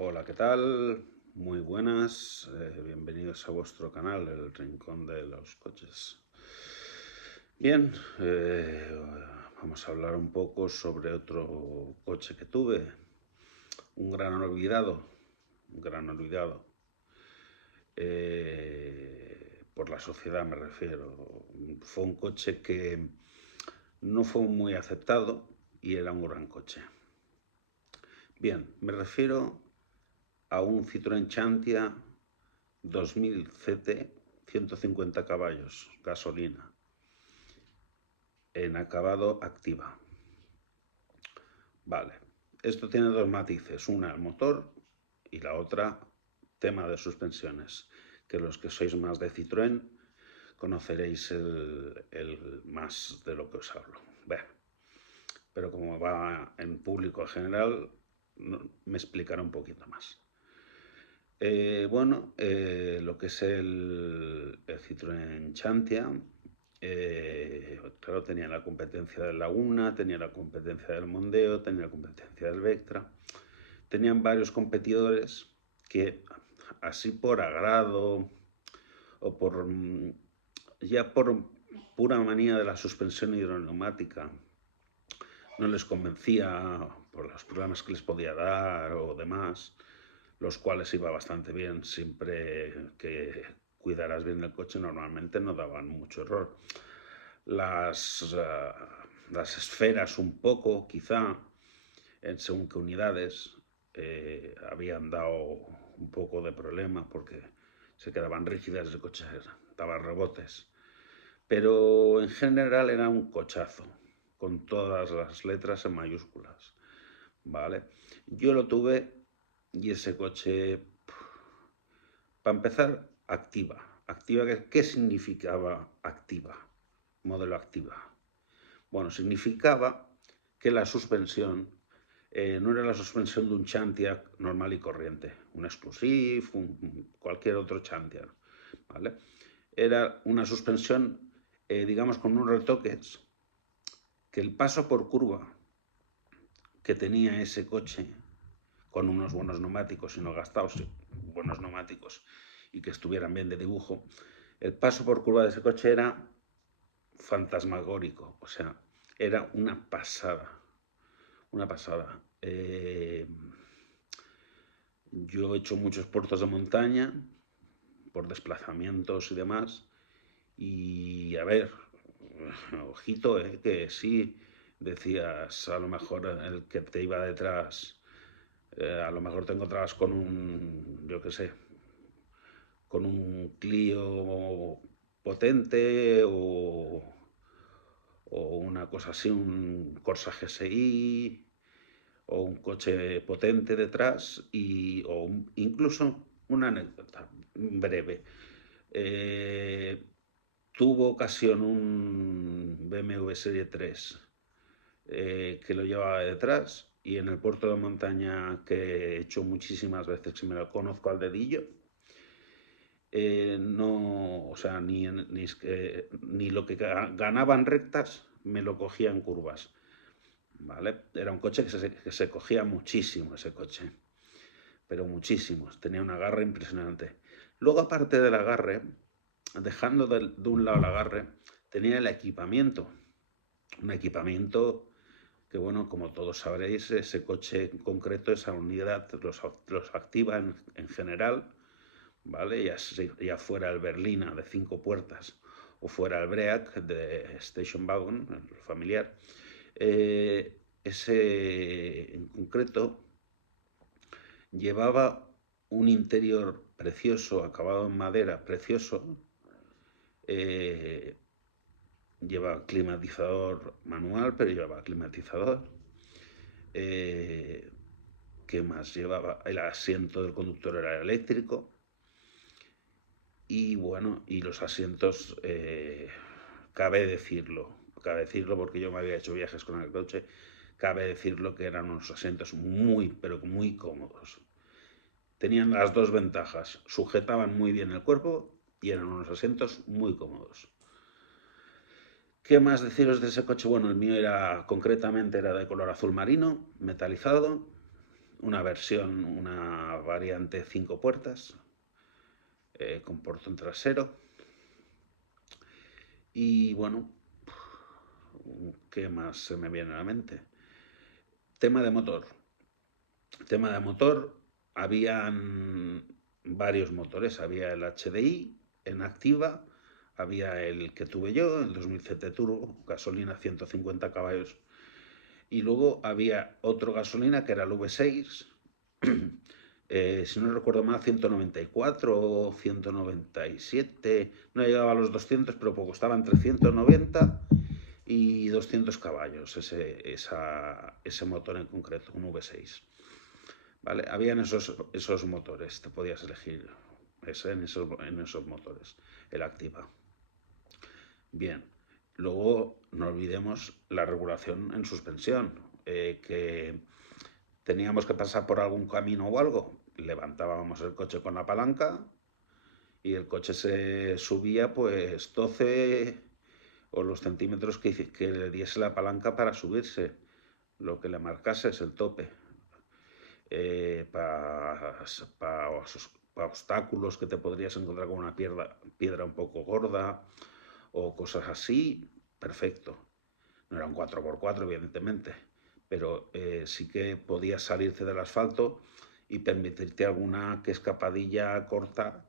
Hola, ¿qué tal? Muy buenas, bienvenidos a vuestro canal, El Rincón de los Coches. Bien, vamos a hablar un poco sobre otro coche que tuve, un gran olvidado, por la sociedad me refiero. Fue un coche que no fue muy aceptado y era un gran coche. Bien, me refiero a un Citroën Xantia 2000 CT, 150 caballos, gasolina, en acabado activa. Vale, esto tiene dos matices, una el motor y la otra tema de suspensiones, que los que sois más de Citroën conoceréis el más de lo que os hablo. Bueno, pero como va en público en general, me explicaré un poquito más. Lo que es el Citroën Xantia, claro, tenía la competencia del Laguna, tenía la competencia del Mondeo, tenía la competencia del Vectra. Tenían varios competidores que, así por agrado o ya por pura manía de la suspensión hidroneumática, no les convencía por los problemas que les podía dar o demás, los cuales iba bastante bien, siempre que cuidaras bien el coche normalmente no daban mucho error. Las esferas un poco, quizá, en según qué unidades, habían dado un poco de problema porque se quedaban rígidas, el coche daba rebotes. Pero en general era un cochazo, con todas las letras en mayúsculas, ¿vale? Yo lo tuve y ese coche, para empezar, activa. Activa, ¿qué significaba activa? Modelo activa. Bueno, significaba que la suspensión no era la suspensión de un Xantia normal y corriente, un Exclusive, cualquier otro Xantia, ¿vale? Era una suspensión, digamos, con unos retoques, que el paso por curva que tenía ese coche, con unos buenos neumáticos y no gastados, buenos neumáticos y que estuvieran bien de dibujo, el paso por curva de ese coche era fantasmagórico, o sea, era una pasada, una pasada. Yo he hecho muchos puertos de montaña por desplazamientos y demás, y a ver, ojito, que sí, decías, a lo mejor el que te iba detrás, a lo mejor te encontrabas con un, yo qué sé, con un Clio potente o una cosa así, un Corsa GSI o un coche potente detrás incluso una anécdota breve. Tuvo ocasión un BMW Serie 3 que lo llevaba detrás y en el puerto de montaña que he hecho muchísimas veces, que me lo conozco al dedillo, no, o sea, ni lo que ganaba en rectas me lo cogía en curvas, ¿vale? Era un coche que se cogía muchísimo, ese coche, pero muchísimo, tenía un agarre impresionante. Luego, aparte del agarre, dejando de un lado el agarre, tenía el equipamiento, un equipamiento que, bueno, como todos sabréis, ese coche en concreto, esa unidad los activa en general, ¿vale? Ya fuera el Berlina de 5 puertas o fuera el Break de Station Wagon, el familiar, ese en concreto llevaba un interior precioso, acabado en madera, precioso. Lleva climatizador manual, pero llevaba climatizador. ¿Qué más llevaba? El asiento del conductor era eléctrico. Y bueno, y los asientos, cabe decirlo porque yo me había hecho viajes con el coche, cabe decirlo que eran unos asientos muy, pero muy cómodos. Tenían las dos ventajas, sujetaban muy bien el cuerpo y eran unos asientos muy cómodos. ¿Qué más deciros de ese coche? Bueno, el mío concretamente era de color azul marino, metalizado, una versión, una variante 5 puertas, con portón trasero. Y bueno, ¿qué más se me viene a la mente? Tema de motor. Tema de motor, habían varios motores. Había el HDI en activa, había el que tuve yo, el 2007 Turbo, gasolina 150 caballos. Y luego había otro gasolina que era el V6, si no recuerdo mal, 194 o 197, no llegaba a los 200, pero poco, estaba entre 190 y 200 caballos, ese motor en concreto, un V6. ¿Vale? Habían esos motores, te podías elegir en esos motores, el Activa. Bien, luego no olvidemos la regulación en suspensión, que teníamos que pasar por algún camino o algo, levantábamos el coche con la palanca y el coche se subía pues 12 o los centímetros que le diese la palanca para subirse, lo que le marcase es el tope. Para obstáculos que te podrías encontrar con una piedra un poco gorda o cosas así, perfecto. No era un 4x4, evidentemente, pero sí que podías salirte del asfalto y permitirte alguna que escapadilla corta,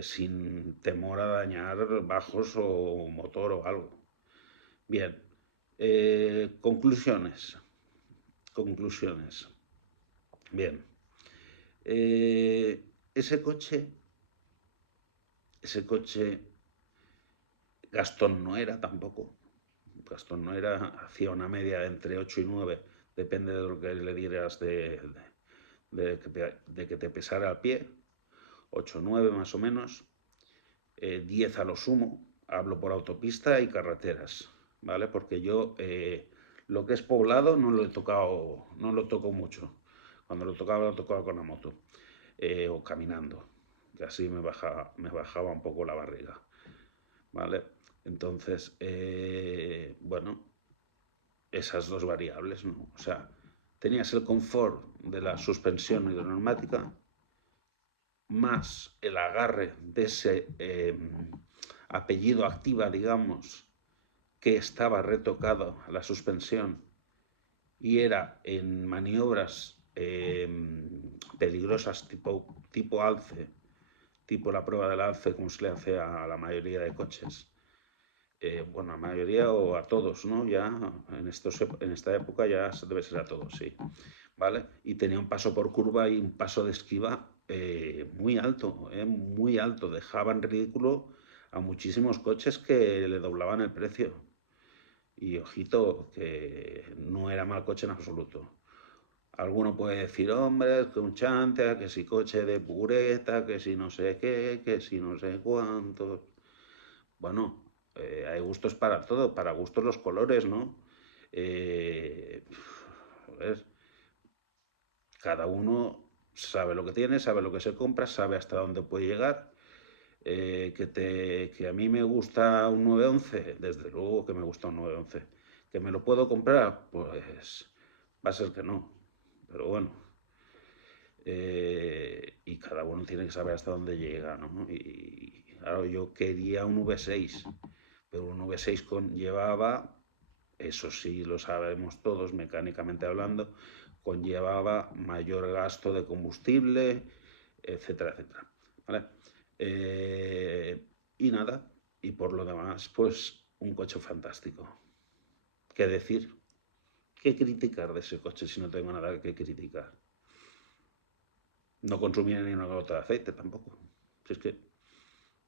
sin temor a dañar bajos o motor o algo. Bien, conclusiones. Bien, ese coche, Gastón no era tampoco. Gastón no era, hacía una media de entre 8 y 9, depende de lo que le dieras de que te pesara al pie, 8 o 9 más o menos, 10 a lo sumo, hablo por autopista y carreteras, ¿vale? Porque yo lo que es poblado no lo toco mucho. Cuando lo tocaba con la moto, o caminando, que así me bajaba un poco la barriga, ¿vale? Entonces, bueno, esas dos variables, ¿no? O sea, tenías el confort de la suspensión hidroneumática, más el agarre de ese apellido Activa, digamos, que estaba retocado a la suspensión y era en maniobras peligrosas tipo alce, tipo la prueba del alce, como se le hace a la mayoría de coches. Bueno, a la mayoría o a todos, ¿no? Ya en esta época ya debe ser a todos, sí. ¿Vale? Y tenía un paso por curva y un paso de esquiva muy alto, muy alto. Dejaba en ridículo a muchísimos coches que le doblaban el precio. Y ojito, que no era mal coche en absoluto. Alguno puede decir, hombre, que un chante, que si coche de pureta, que si no sé qué, que si no sé cuántos. Bueno, hay gustos para todo, para gustos los colores, ¿no? Joder, cada uno sabe lo que tiene, sabe lo que se compra, sabe hasta dónde puede llegar. Que a mí me gusta un 911, desde luego que me gusta un 911. ¿Que me lo puedo comprar? Pues va a ser que no. Pero bueno, y cada uno tiene que saber hasta dónde llega, ¿no? Y claro, yo quería un V6, pero un V6 conllevaba, eso sí lo sabemos todos mecánicamente hablando, conllevaba mayor gasto de combustible, etcétera, etcétera. ¿Vale? Y nada, y por lo demás, pues un coche fantástico. ¿Qué decir? ¿Qué criticar de ese coche si no tengo nada que criticar? No consumía ni una gota de aceite tampoco. Si es que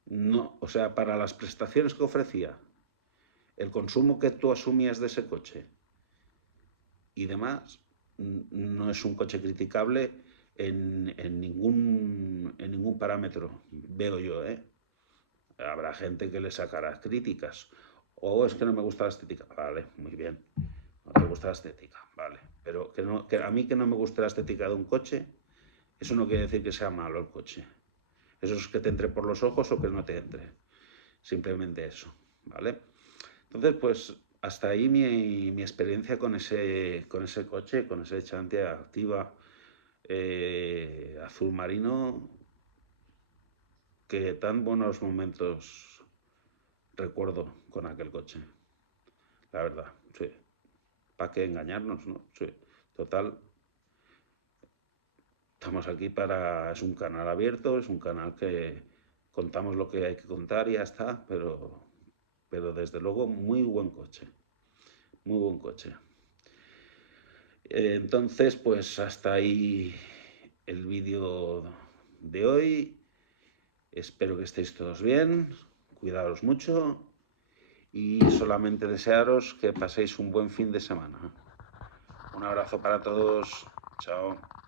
no, o sea, para las prestaciones que ofrecía, el consumo que tú asumías de ese coche y demás, no es un coche criticable en ningún parámetro, veo yo, ¿eh? Habrá gente que le sacará críticas. O es que no me gusta la estética. Vale, muy bien. No te gusta la estética, vale. Pero que a mí que no me guste la estética de un coche, eso no quiere decir que sea malo el coche. Eso es que te entre por los ojos o que no te entre. Simplemente eso, ¿vale? Entonces, pues hasta ahí mi experiencia con ese coche, con ese Chante Activa azul marino, que tan buenos momentos recuerdo con aquel coche. La verdad, sí. ¿Para qué engañarnos, no? Sí. Total, estamos aquí para... Es un canal abierto, es un canal que contamos lo que hay que contar y ya está, pero desde luego muy buen coche. Muy buen coche. Entonces, pues hasta ahí el vídeo de hoy. Espero que estéis todos bien, cuidaos mucho y solamente desearos que paséis un buen fin de semana. Un abrazo para todos, chao.